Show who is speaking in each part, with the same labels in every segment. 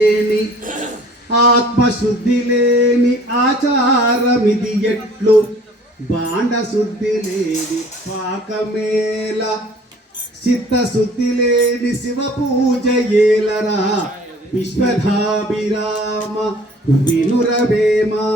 Speaker 1: లేని ఆత్మశుద్ధి లేని ఆచారమిది ఎట్లు బాండశుద్ధి లేని పాకమేల చిత్తశుద్ధి లేని శివ పూజ ఏలరా విశ్వధాభిరామ వినురవేమా.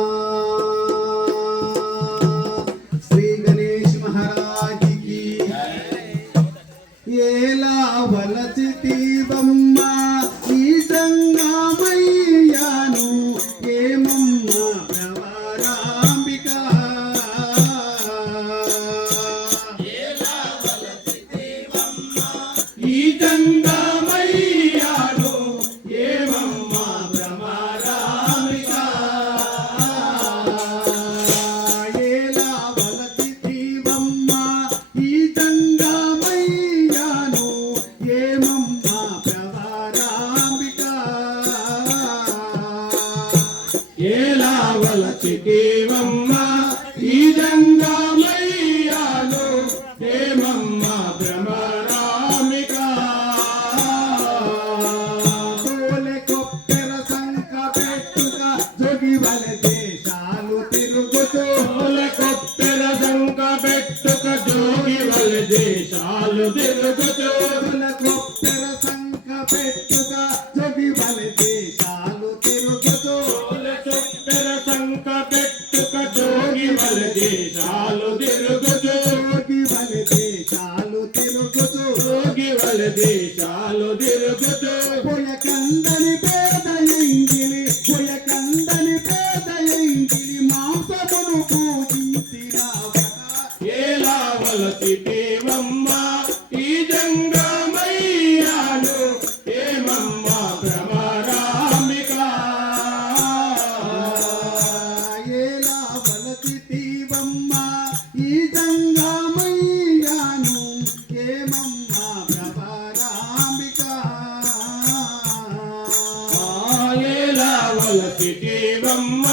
Speaker 1: తిరుగుతూ పులకందని పేద ఎంగిలి పులకందని పేద ఎంగిలి మాంసమును
Speaker 2: పూజించిన ఏలా వలసి
Speaker 1: దేవమ్మా మొలపెట్టేవమ్మ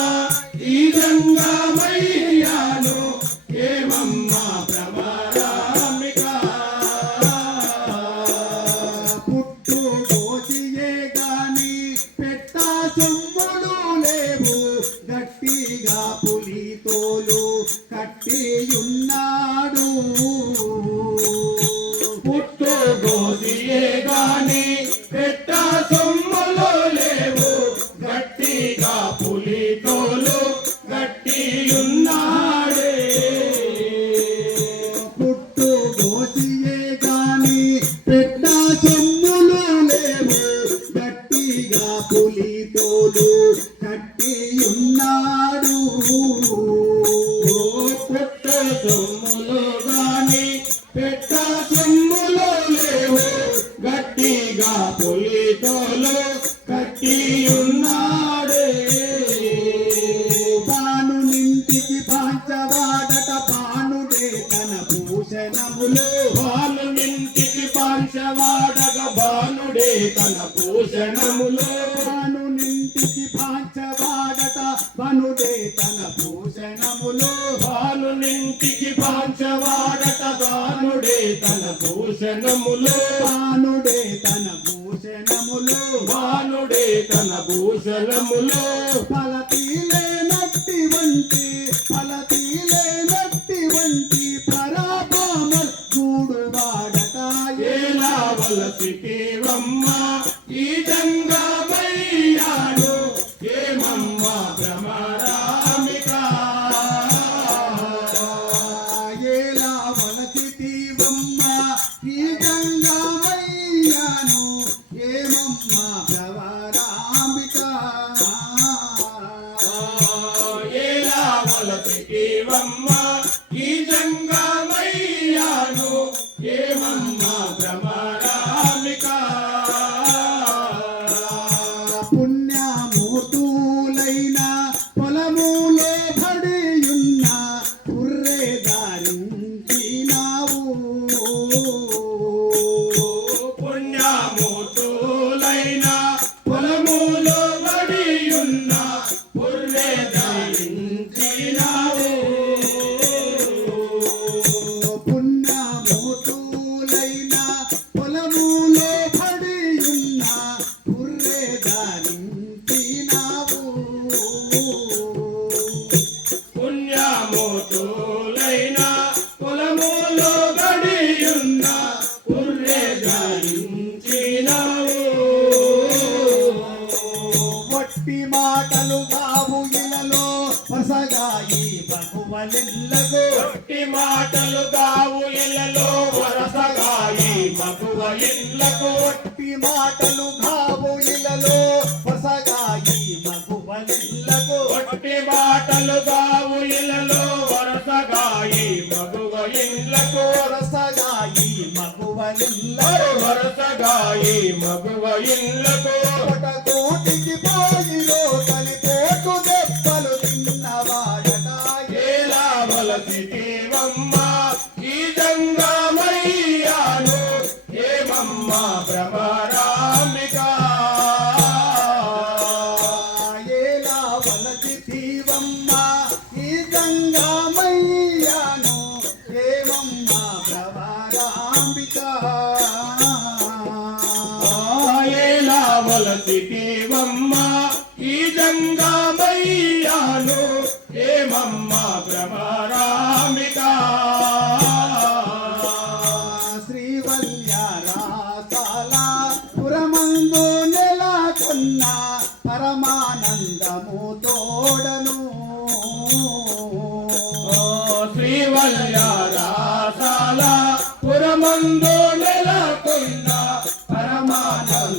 Speaker 1: ఈ
Speaker 2: గంగా మయ్యాను ఏమమ్మ ప్రభారామిక
Speaker 1: పుట్టు కోసియే గాని పెట్ట సొమ్ముడు లేవు. గట్టిగా పులితోలు కట్టియున్నాడు
Speaker 2: పులితోలు
Speaker 1: కట్టి ఉన్నాడు. పుట్ట సొమ్ములో
Speaker 2: గాని పెట్ట సొమ్ములో లేవు. గట్టిగా పులితోలు కట్టి ఉన్నాడే.
Speaker 1: పాను పానునింటికి పాంచవాడట పానుడే తన భూషణములు
Speaker 2: పాలునింటికి పాంచవాడగ బాలుడే తన భూషణములో
Speaker 1: వానుడే తన భూషణములో
Speaker 2: ఫలత మాటలు కావు ఇళ్ళలో వరసగాయి మగువ ఇళ్ళకు.
Speaker 1: ఒట్టి మాటలు కావు ఇలలో పొసగాయి మగువలిల్లకు
Speaker 2: ఒట్టి మాటలు కావు ఇళ్ళలో వరసగాయి మగువ ఇళ్ళకు.
Speaker 1: పొసగాయి మగువలిల్లకు
Speaker 2: వరసగాయి మగువ ఇళ్ళకు.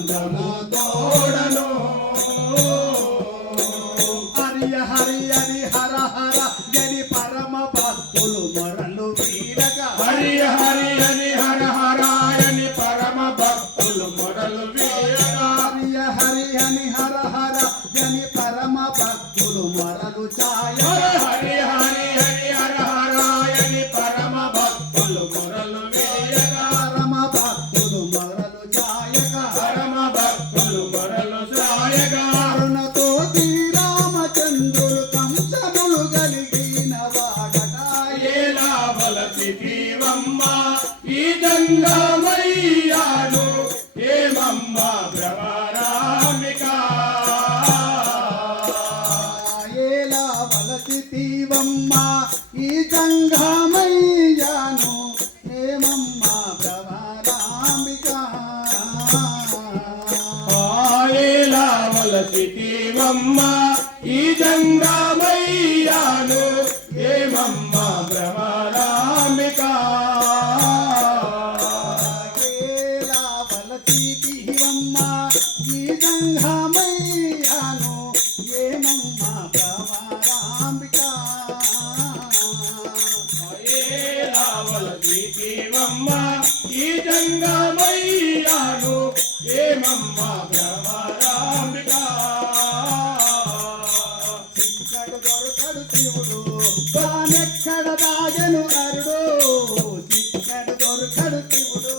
Speaker 2: Dana ఈ
Speaker 1: గంగామయ్యాను ఏమమ్మ ప్రవరాంబిక
Speaker 2: ఏలా వలసి జీవమ్మ ఈ గంగమయ్యాను ఏమమ్మ
Speaker 1: ఏమమ్మ
Speaker 2: భ్రమరాంబిక
Speaker 1: ఇక్కడ దొరకడు శివుడు తానెక్కడ దాగను అరుడు. ఇక్కడ దొరకడు శివుడు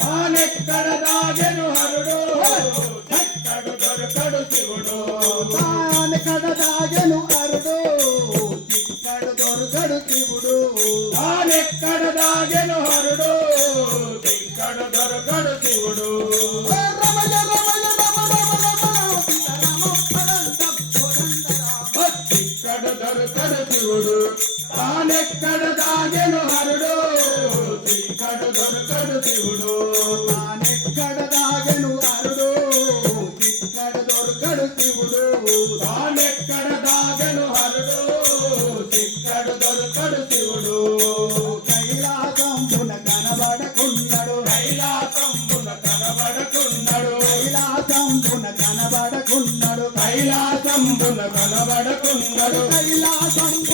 Speaker 2: తానెక్కడ దాగెను హరుడు ఎక్కడు దొరకడు శివుడు
Speaker 1: తానెక్కడ దాగను అరుడు. దొరకడు శివుడు
Speaker 2: తానెక్కడ దాగెను తానెక్కడ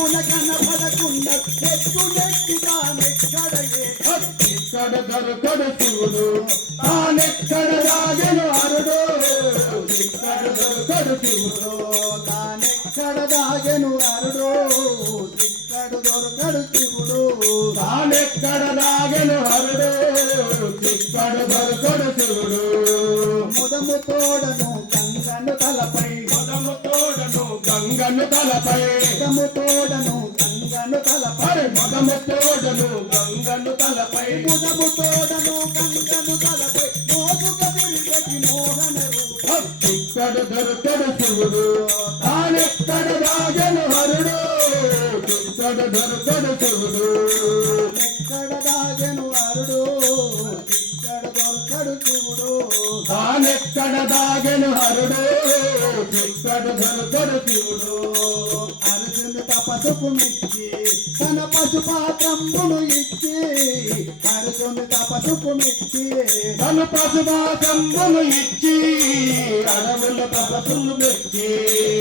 Speaker 1: కైలాసంబున కనబడకున్నడు ఎత్తు నెక్కితానెక్కడయే
Speaker 2: ఇక్కడ దొరకడు శివుడు తానెక్కడ దాగెను హరుడు ఇక్కడ దొరకడు శివుడు
Speaker 1: తానెక్కడ దాగెను అరుడు. ఇక్కడ దొరకడు శివుడు
Speaker 2: తానెక్కడ ఇక్కడ దొరకడు శివుడు
Speaker 1: ముదము తోడను
Speaker 2: తోడను గంగను తలపై
Speaker 1: ముదము తోడను గంగను తలపై
Speaker 2: మదము తోడను గంగను తలపై
Speaker 1: ముదము తోడను గంగను తలపై మోపుక తిరిగటి మోహన
Speaker 2: ఇక్కడ దొరకడు శివుడు తానెక్కడ దాగెను హరుడు. ఇక్కడ దొరకడు శివుడు.
Speaker 1: ఎక్కడ దాగెను అరుడు ఇక్కడ దొరకడు శివుడు.
Speaker 2: తానెక్కడ దాగెను హరుడు. ఇక్కడ దొరకడు శివుడు
Speaker 1: అర్జును తపసుకు మెచ్చి ఇచ్చి అరుసుని తపసుకు మెచ్చి
Speaker 2: తను పశుభాగంబును ఇచ్చి అడవుల తపసులు మెచ్చి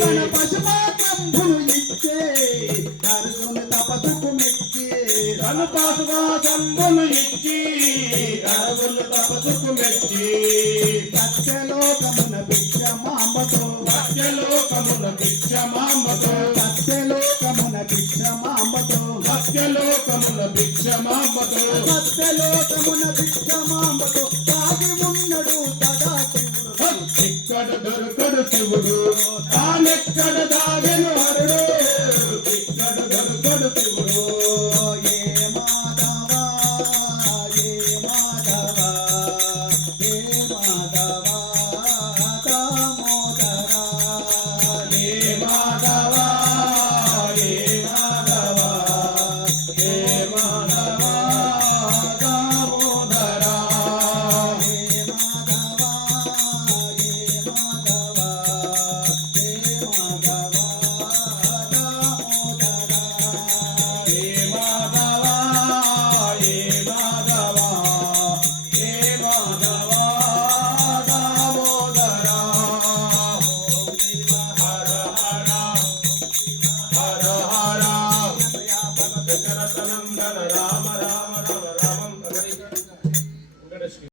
Speaker 1: తన పశుపాత్రంబును ఇచ్చి అరుసుని తపసుకు మెచ్చి
Speaker 2: తను పశుభాగంబును ఇచ్చి అడవుల తపస్సుకు మెచ్చి
Speaker 1: సత్యలోకమున భిక్షమాంబతో
Speaker 2: సత్యలోకమున భిక్షమాంబతో
Speaker 1: సత్యలోకమున భిక్షమాంబతో
Speaker 2: సత్యలోకమున భిక్షమాంబతో
Speaker 1: సత్యలోకమున భిక్షమాంబతో సాగి ఉన్నడు సదా శివుడు.
Speaker 2: ఇక్కడ దొరకడు శివుడు? తానెక్కడ దాగెను ಮಾಧವ